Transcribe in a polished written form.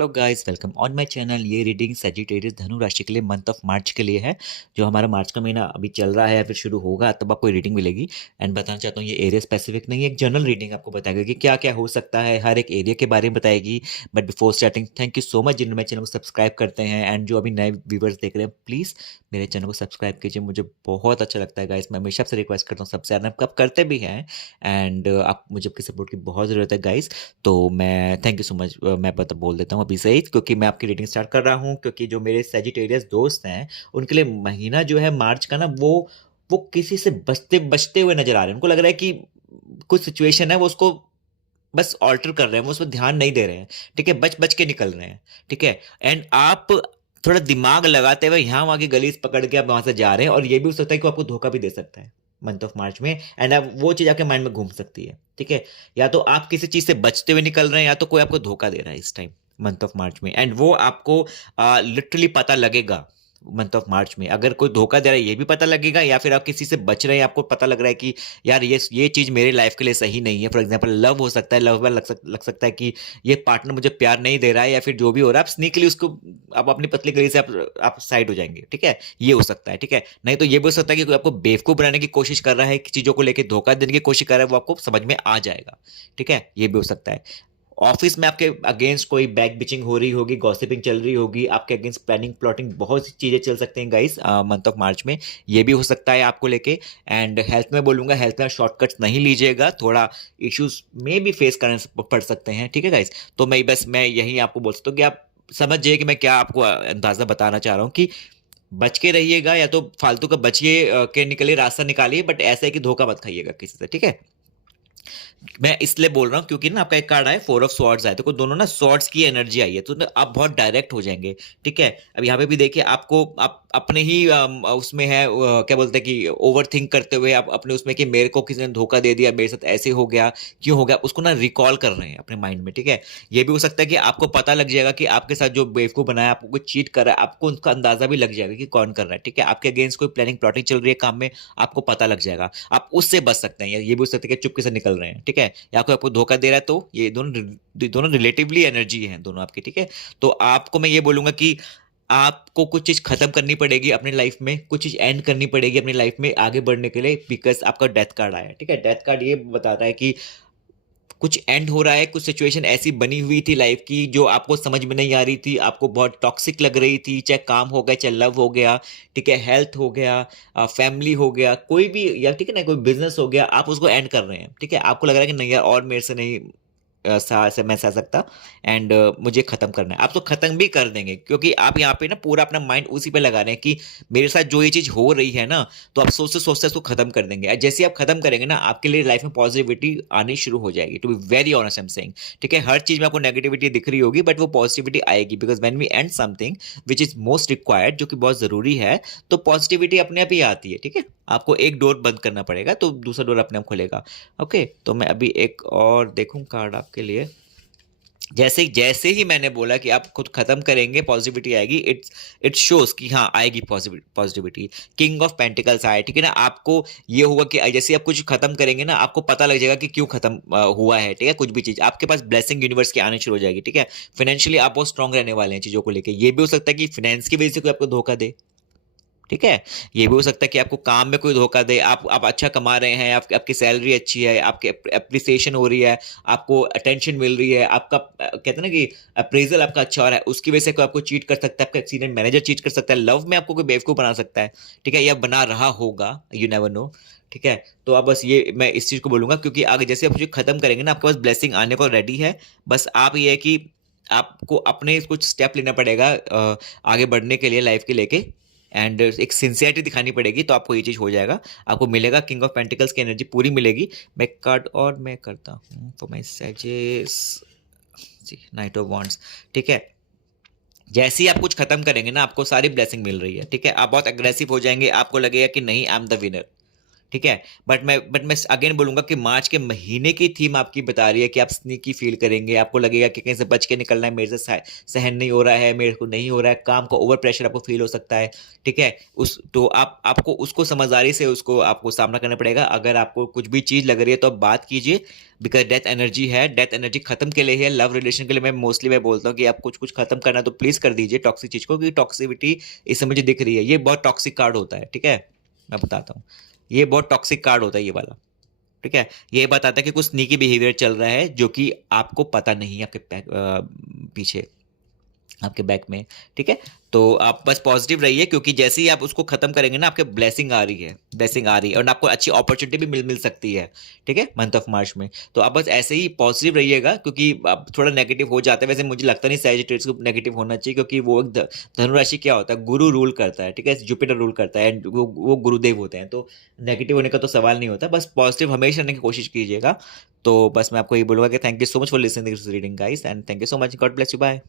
Hello guys, welcome on my channel. ये reading Sagittarius धनु राशि के लिए मंथ ऑफ मार्च के लिए है। जो हमारा मार्च का महीना अभी चल रहा है या फिर शुरू होगा तब आपको रीडिंग मिलेगी। एंड बताना चाहता हूँ ये एरिया स्पेसिफिक नहीं है, एक जनरल रीडिंग आपको बताएगा कि क्या क्या हो सकता है, हर एक एरिया के बारे में बताएगी। But before starting, thank you so much जिन्होंने मेरे चैनल को सब्सक्राइब करते हैं एंड जो अभी नए व्यूवर्स देख रहे हैं, प्लीज़ मेरे चैनल को सब्सक्राइब कीजिए। मुझे बहुत अच्छा लगता है गाइस, मैं हमेशा आपसे रिक्वेस्ट करता हूँ, सबसे ज़्यादा आप करते भी हैं। एंड आप मुझे आपकी सपोर्ट की बहुत ज़रूरत है गाइस। तो मैं थैंक यू सो मच, मैं बता बोल देता हूँ अभी से ही, क्योंकि मैं आपकी रीडिंग स्टार्ट कर रहा हूँ। क्योंकि जो मेरे सेजिटेरियस दोस्त हैं उनके लिए महीना जो है मार्च का ना, वो किसी से बचते बचते हुए नजर आ रहे हैं। उनको लग रहा है कि कुछ सिचुएशन है, वो उसको बस ऑल्टर कर रहे हैं, वो उस पर ध्यान नहीं दे रहे हैं। ठीक है, बच बच के निकल रहे हैं। ठीक है, एंड आप थोड़ा दिमाग लगाते हुए यहाँ वहां की गली पकड़ के आप वहां से जा रहे हैं, और ये भी हो सकता है कि वो आपको धोखा भी दे सकता है मंथ ऑफ मार्च में। एंड अब वो चीज आपके माइंड में घूम सकती है। ठीक है, या तो आप किसी चीज से बचते हुए निकल रहे हैं, या तो कोई आपको धोखा दे रहा है इस टाइम मंथ ऑफ मार्च में। एंड वो आपको लिटरली पता लगेगा मंथ ऑफ मार्च में। अगर कोई धोखा दे रहा है ये भी पता लगेगा, या फिर आप किसी से बच रहे हैं, आपको पता लग रहा है कि यार ये चीज मेरे लाइफ के लिए सही नहीं है। फॉर एग्जांपल लव हो सकता है, लव में लग सकता है कि ये पार्टनर मुझे प्यार नहीं दे रहा है, या फिर जो भी हो रहा है, आप स्नीकली उसको, आप अपनी पतली गली से आप साइड हो जाएंगे। ठीक है, ये हो सकता है। ठीक है, नहीं तो ये भी हो सकता है कि कोई आपको बेवकूफ बनाने की कोशिश कर रहा है, चीजों को लेकर धोखा देने की कोशिश कर रहा है, वो आपको समझ में आ जाएगा। ठीक है, ये भी हो सकता है। ऑफिस में आपके अगेंस्ट कोई बैक बिचिंग हो रही होगी, गॉसिपिंग चल रही होगी, आपके अगेंस्ट प्लानिंग प्लॉटिंग, बहुत सी चीजें चल सकती हैं गाइस मंथ ऑफ मार्च में। ये भी हो सकता है आपको लेके। एंड हेल्थ में बोलूंगा, हेल्थ में शॉर्टकट्स नहीं लीजिएगा, थोड़ा इश्यूज में भी फेस करने पड़ सकते हैं। ठीक है गाइस, तो मैं यही आपको बोल सकता हूँ कि आप समझ जाइए कि मैं क्या आपको अंदाजा बताना चाह रहा हूँ कि बच के रहिएगा, या तो फालतू का बचिए के निकलिए, रास्ता निकालिए, बट ऐसा है कि धोखा मत खाइएगा किसी से। ठीक है, मैं इसलिए बोल रहा हूँ क्योंकि ना आपका एक कार्ड है, फोर ऑफ स्वॉर्ड्स आए, तो दोनों ना स्वॉर्ड्स की एनर्जी आई है, तो ना आप बहुत डायरेक्ट हो जाएंगे। ठीक है, अब यहाँ पे भी देखिए, आपको आप अपने ही उसमें है, क्या बोलते हैं कि ओवर थिंक करते हुए आप अपने उसमें कि मेरे को किसी ने धोखा दे दिया, मेरे साथ ऐसे हो गया, क्यों हो गया, उसको ना रिकॉल कर रहे हैं अपने माइंड में। ठीक है, ये भी हो सकता है कि आपको पता लग जाएगा कि आपके साथ जो बेवकूफ बनाया, आपको कोई चीट कर रहा है, आपको उसका अंदाजा भी लग जाएगा कि कौन कर रहा है। ठीक है, आपके अगेंस्ट कोई प्लानिंग प्लॉटिंग चल रही है काम में, आपको पता लग जाएगा, आप उससे बच सकते हैं। या ये भी हो सकता है कि चुपके से निकल रहे हैं। ठीक है, या कोई आपको धोखा दे रहा है, तो ये दोनों रिलेटिवली एनर्जी है दोनों आपकी। ठीक है, तो आपको मैं ये बोलूंगा कि आपको कुछ चीज खत्म करनी पड़ेगी अपनी लाइफ में, कुछ चीज एंड करनी पड़ेगी अपनी लाइफ में आगे बढ़ने के लिए, बिकॉज आपका डेथ कार्ड आया है। ठीक है, डेथ कार्ड ये बताता है कि कुछ एंड हो रहा है, कुछ सिचुएशन ऐसी बनी हुई थी लाइफ की जो आपको समझ में नहीं आ रही थी, आपको बहुत टॉक्सिक लग रही थी, चाहे काम हो गया, चाहे लव हो गया, ठीक है, हेल्थ हो गया, फैमिली हो गया, कोई भी, या ठीक है ना, कोई बिजनेस हो गया, आप उसको एंड कर रहे हैं। ठीक है, आपको लग रहा है कि नहीं यार, और मेरे से नहीं से मैं सह सकता, एंड मुझे खत्म करना है। आप तो खत्म भी कर देंगे, क्योंकि आप यहाँ पे ना पूरा अपना माइंड उसी पे लगा रहे हैं कि मेरे साथ जो ये चीज हो रही है ना, तो आप सोचते सोचते इसको खत्म कर देंगे। जैसे आप खत्म करेंगे ना, आपके लिए लाइफ में पॉजिटिविटी आनी शुरू हो जाएगी। To be very honest I am saying. ठीक है, हर चीज में आपको नेगेटिविटी दिख रही होगी, बट वो पॉजिटिविटी आएगी, because when we end something which is most required, जो कि बहुत जरूरी है, तो पॉजिटिविटी अपने आप ही आती है। ठीक है, आपको एक डोर बंद करना पड़ेगा, तो दूसरा डोर अपने आप खुलेगा। ओके, तो मैं अभी एक और देखूं कार्ड आपके लिए। जैसे जैसे ही मैंने बोला कि आप खुद खत्म करेंगे, पॉजिटिविटी आएगी, इट शोज कि हाँ आएगी पॉजिटिविटी। किंग ऑफ पेंटिकल्स आए। ठीक है ना, आपको ये होगा कि जैसे आप कुछ खत्म करेंगे ना, आपको पता लग जाएगा कि क्यों खत्म हुआ है। ठीक है, कुछ भी चीज आपके पास ब्लेसिंग यूनिवर्स की आनी शुरू हो जाएगी। ठीक है, फाइनेंशियली आप बहुत स्ट्रांग रहने वाले हैं चीजों को लेकर। ये भी हो सकता है कि फाइनेंस की वजह से कोई आपको धोखा दे। ठीक है, ये भी हो सकता है कि आपको काम में कोई धोखा दे, आप अच्छा कमा रहे हैं, आपकी सैलरी अच्छी है, आपकी अप्रिसिएशन हो रही है, आपको अटेंशन मिल रही है, आपका कहते हैं ना कि अप्रेजल आपका अच्छा हो रहा है, उसकी वजह से कोई आपको चीट कर सकता है, आपका सीनियर मैनेजर चीट कर सकता है, लव में आपको कोई बेवकूफ बना सकता है। ठीक है, या बना रहा होगा, यू नेवर नो। ठीक है, तो अब बस ये मैं इस चीज को बोलूंगा, क्योंकि आगे जैसे आप चीज खत्म करेंगे ना, आपके पास ब्लेसिंग आने को रेडी है। बस आप ये है कि आपको अपने कुछ स्टेप लेना पड़ेगा आगे बढ़ने के लिए लाइफ के लेके, एंड एक सिंसियरिटी दिखानी पड़ेगी, तो आपको ये चीज हो जाएगा, आपको मिलेगा। किंग ऑफ पेंटिकल्स की एनर्जी पूरी मिलेगी। मैं कार्ड और मैं करता हूँ फॉर माय सजेस, जी, नाइट ऑफ वॉन्ड्स। ठीक है, जैसे ही आप कुछ खत्म करेंगे ना, आपको सारी ब्लेसिंग मिल रही है। ठीक है, आप बहुत अग्रेसिव हो जाएंगे, आपको लगेगा कि नहीं, आई एम द विनर। ठीक है। बट मैं अगेन बोलूंगा कि मार्च के महीने की थीम आपकी बता रही है कि आप स्नीकी फील करेंगे, आपको लगेगा कि कहीं से बच के निकलना है, मेरे से सहन नहीं हो रहा है, मेरे को नहीं हो रहा है, काम का ओवर प्रेशर आपको फील हो सकता है। ठीक है। उस तो आपको उसको समझदारी से उसको आपको सामना करना पड़ेगा। अगर आपको कुछ भी चीज लग रही है तो आप बात कीजिए, बिकॉज डेथ एनर्जी है, डेथ एनर्जी खत्म के लिए है, लव रिलेशन के लिए मैं बोलता हूँ कि आप कुछ कुछ खत्म करना है तो प्लीज कर दीजिए टॉक्सिक चीज को, क्योंकि टॉक्सिविटी इससे मुझे दिख रही है, ये बहुत टॉक्सिक कार्ड होता है। ठीक है, मैं बताता हूँ, ये बहुत टॉक्सिक कार्ड होता है ये वाला। ठीक है, ये बताता है कि कुछ स्नीकी बिहेवियर चल रहा है जो कि आपको पता नहीं है, आपके पीछे, आपके बैक में। ठीक है, तो आप बस पॉजिटिव रहिए, क्योंकि जैसे ही आप उसको खत्म करेंगे ना, आपके ब्लेसिंग आ रही है, ब्लेसिंग आ रही है, और आपको अच्छी अपॉर्चुनिटी भी मिल मिल सकती है। ठीक है, मंथ ऑफ मार्च में। तो आप बस ऐसे ही पॉजिटिव रहिएगा, क्योंकि आप थोड़ा नेगेटिव हो जाते हैं। वैसे मुझे लगता नहीं सैजिटेरियस को नेगेटिव होना चाहिए, क्योंकि वो एक धनु राशि क्या होता है, गुरु रूल करता है। ठीक है, जुपिटर रूल करता है, वो गुरुदेव होते हैं, तो नेगेटिव होने का तो सवाल नहीं होता। बस पॉजिटिव हमेशा रहने की कोशिश कीजिएगा। तो बस मैं आपको ये बोलूंगा कि thank you so much for listening this reading guys, and thank you so much, God bless you, bye.